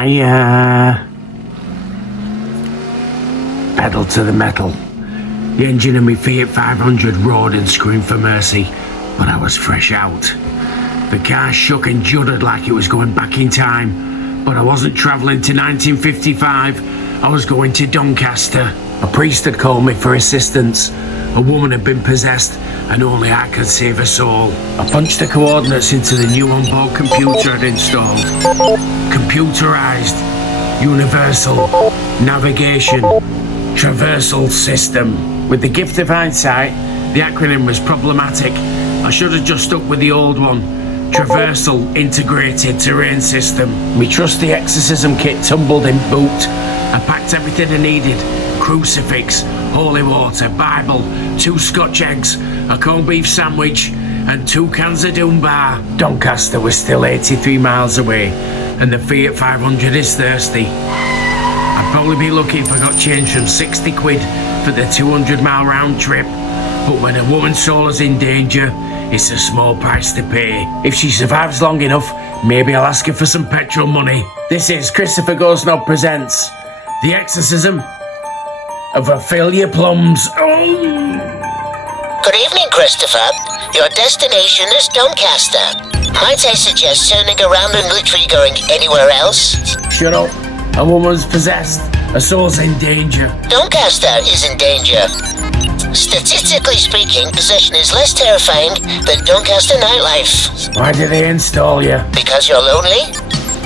I pedalled to the metal. The engine of my Fiat 500 roared and screamed for mercy, but I was fresh out. The car shook and juddered like it was going back in time, but I wasn't travelling to 1955, I was going to Doncaster. A priest had called me for assistance. A woman had been possessed, and only I could save her soul. I punched the coordinates into the new onboard computer I'd installed. Computerized, universal, navigation, traversal system. With the gift of hindsight, the acronym was problematic. I should have just stuck with the old one. Traversal Integrated Terrain System. Me trusty exorcism kit tumbled in boot. I packed everything I needed. Crucifix, holy water, Bible, 2 Scotch eggs, a corned beef sandwich, and 2 cans of Dunbar. Doncaster was still 83 miles away, and the Fiat 500 is thirsty. I'd probably be lucky if I got change from 60 quid for the 200-mile round trip, but when a woman's soul is in danger, it's a small price to pay. If she survives long enough, maybe I'll ask her for some petrol money. This is Christopher Ghostknob presents The Exorcism of Ophelia Plums. Good evening, Christopher. Your destination is Doncaster. Might I suggest turning around and literally going anywhere else? Shut up. A woman's possessed. A soul's in danger. Doncaster is in danger. Statistically speaking, possession is less terrifying than Doncaster nightlife. Why did they install you? Because you're lonely?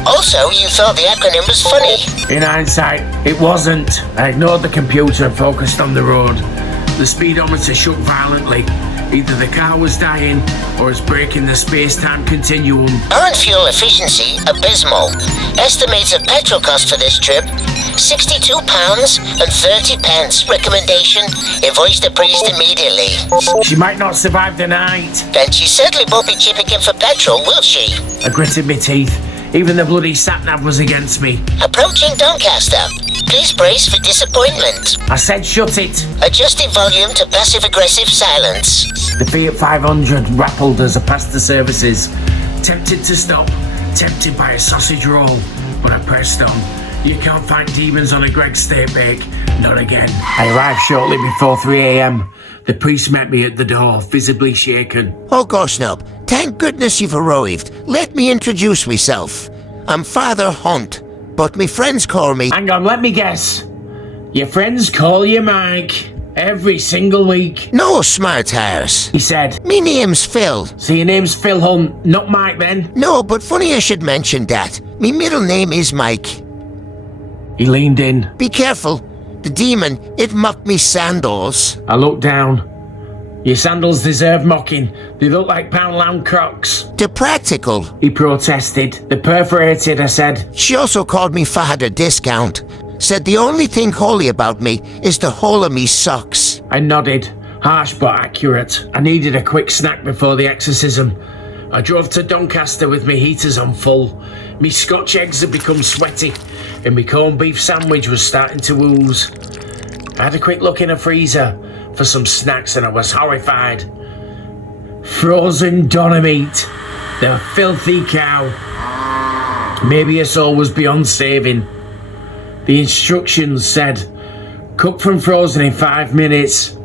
Also, you thought the acronym was funny. In hindsight, it wasn't. I ignored the computer and focused on the road. The speedometer shook violently. Either the car was dying or it's breaking the space-time continuum. Current fuel efficiency, abysmal. Estimated petrol cost for this trip, £62.30. Recommendation, invoice the priest immediately. She might not survive the night. Then she certainly won't be chipping in for petrol, will she? I gritted my teeth. Even the bloody sat-nav was against me. Approaching Doncaster. Please brace for disappointment. I said shut it. Adjusting volume to passive-aggressive silence. The Fiat 500 rattled as I passed the services. Tempted to stop, tempted by a sausage roll, but I pressed on. You can't fight demons on a Greg's steak bake. Not again. I arrived shortly before 3 a.m. The priest met me at the door, visibly shaken. Oh, Ghostknob, thank goodness you've arrived. Let me introduce myself. I'm Father Hunt, but me friends call me... Hang on, let me guess. Your friends call you Mike every single week. No, smart ass. He said. Me name's Phil. So your name's Phil Hunt, not Mike then? No, but funny I should mention that. Me middle name is Mike. He leaned in. Be careful. The demon, it mocked me sandals. I looked down. Your sandals deserve mocking. They look like Poundland Crocs. They're practical. He protested. They're perforated, I said. She also called me Father Discount. Said the only thing holy about me is the hole of me socks. I nodded. Harsh but accurate. I needed a quick snack before the exorcism. I drove to Doncaster with me heaters on full. Me Scotch eggs had become sweaty, and me corned beef sandwich was starting to ooze. I had a quick look in a freezer for some snacks and I was horrified. Frozen doner meat. The filthy cow. Maybe her soul was beyond saving. The instructions said, cook from frozen in 5 minutes.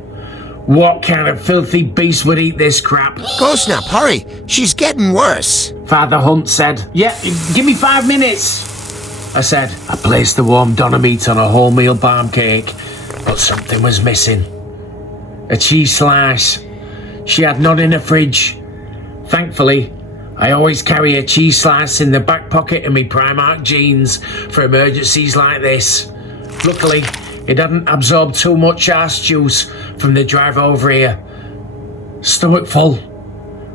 What kind of filthy beast would eat this crap? Ghostknob, hurry. She's getting worse. Father Hunt said, yeah, give me 5 minutes. I said. I placed the warm doner meat on a wholemeal barm cake, but something was missing. A cheese slice. She had none in her fridge. Thankfully, I always carry a cheese slice in the back pocket of my Primark jeans for emergencies like this. Luckily, it hadn't absorbed too much arse juice from the drive over here. Stomach full.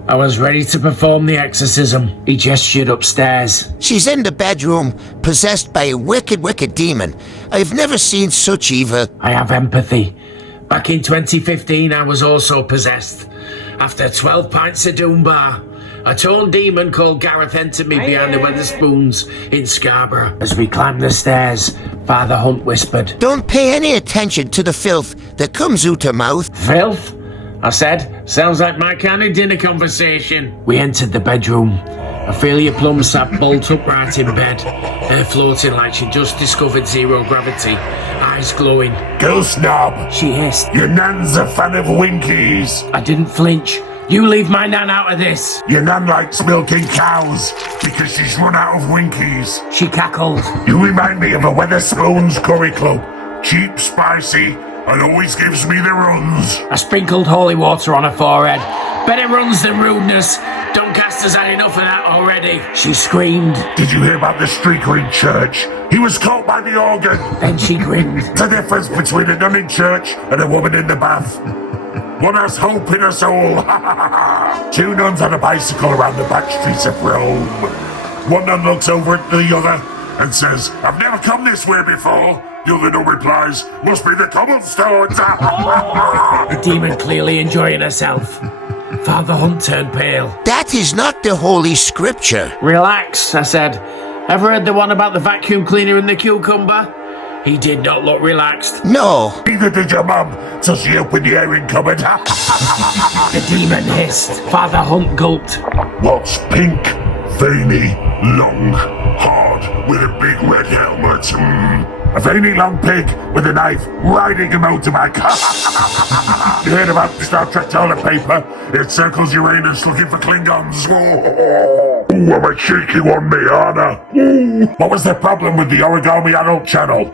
I was ready to perform the exorcism. He gestured upstairs. She's in the bedroom, possessed by a wicked, wicked demon. I've never seen such evil. I have empathy. Back in 2015, I was also possessed. After 12 pints of Dunbar, a torn demon called Gareth entered me behind the Weatherspoons in Scarborough. As we climbed the stairs, Father Hunt whispered, Don't pay any attention to the filth that comes out her mouth. Filth? I said. Sounds like my kind of dinner conversation. We entered the bedroom. Ophelia Plums sat bolt upright in bed, hair floating like she'd just discovered zero gravity, eyes glowing. Ghostknob, She hissed. your nan's a fan of Winkies. I didn't flinch. You leave my nan out of this. Your nan likes milking cows because she's run out of Winkies. She cackled. You remind me of a Wetherspoons curry club. Cheap, spicy, and always gives me the runs. I sprinkled holy water on her forehead. Better runs than rudeness. Doncaster's had enough of that already. She screamed. Did you hear about the streaker in church? He was caught by the organ. Then she grinned. The difference between a nun in church and a woman in the bath. One has hope in her soul. Two nuns on a bicycle around the back streets of Rome. One nun looks over at the other and says, I've never come this way before. The other nun replies, must be the cobblestones. The demon clearly enjoying herself. Father Hunt turned pale. That is not the Holy Scripture. Relax, I said. Ever heard the one about the vacuum cleaner and the cucumber? He did not look relaxed. No. Neither did your mum, so she opened the airing cupboard. The demon hissed. Father Hunt gulped. What's pink, veiny, long, hard, with a big red helmet? A veiny long pig with a knife riding a motorbike. You heard about Star Trek toilet paper? It circles Uranus looking for Klingons. Ooh, I'm a cheeky one, me, Anna. Ooh. What was the problem with the Origami Adult channel?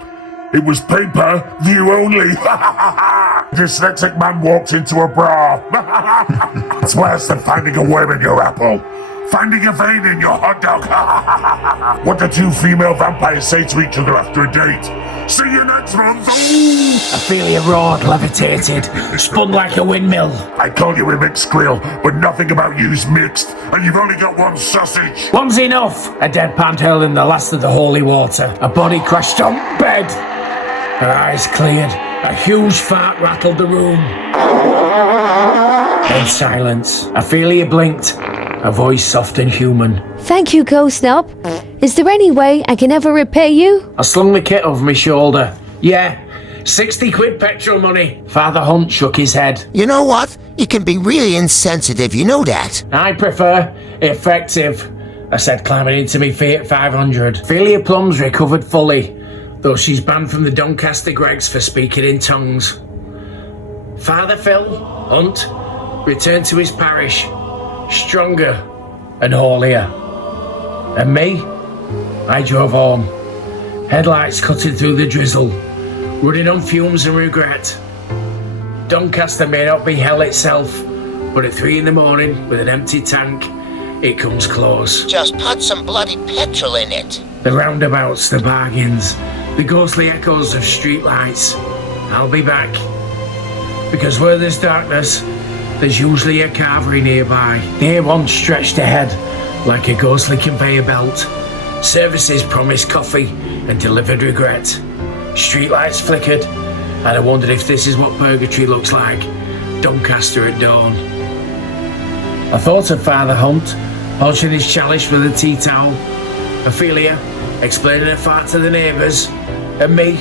It was paper view only. Dyslexic man walked into a bra. It's worse than finding a worm in your apple. Finding a vein in your hot dog. What do two female vampires say to each other after a date? See you next month. Ooh. Ophelia roared, levitated, spun like a windmill. I call you a mixed grill, but nothing about you's mixed, and you've only got one sausage. One's enough. A deadpan hurling the last of the holy water. A body crashed on bed. Her eyes cleared. A huge fart rattled the room. Then silence. Ophelia blinked. Her voice soft and human. Thank you, Ghostknob. Is there any way I can ever repay you? I slung the kit over my shoulder. Yeah, 60 quid petrol money. Father Hunt shook his head. You know what? You can be really insensitive, you know that. I prefer effective, I said, climbing into me Fiat 500. Ophelia Plums recovered fully, though she's banned from the Doncaster Gregs for speaking in tongues. Father Phil Hunt returned to his parish, stronger and holier. And me? I drove home, headlights cutting through the drizzle, running on fumes and regret. Doncaster may not be hell itself, but at 3 a.m, with an empty tank, it comes close. Just put some bloody petrol in it. The roundabouts, the bargains, the ghostly echoes of streetlights. I'll be back. Because where there's darkness, there's usually a carvery nearby. The A1 stretched ahead like a ghostly conveyor belt. Services promised coffee and delivered regret. Streetlights flickered, and I wondered if this is what purgatory looks like. Doncaster at dawn. I thought of Father Hunt, polishing his chalice with a tea towel. Ophelia, explaining her fart to the neighbours. And me,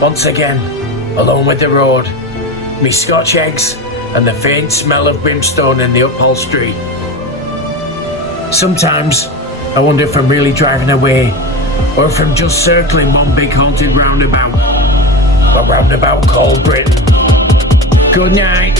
once again, alone with the road. Me Scotch eggs and the faint smell of brimstone in the upholstery. Sometimes I wonder if I'm really driving away, or if I'm just circling one big haunted roundabout. A roundabout called Britain. Good night.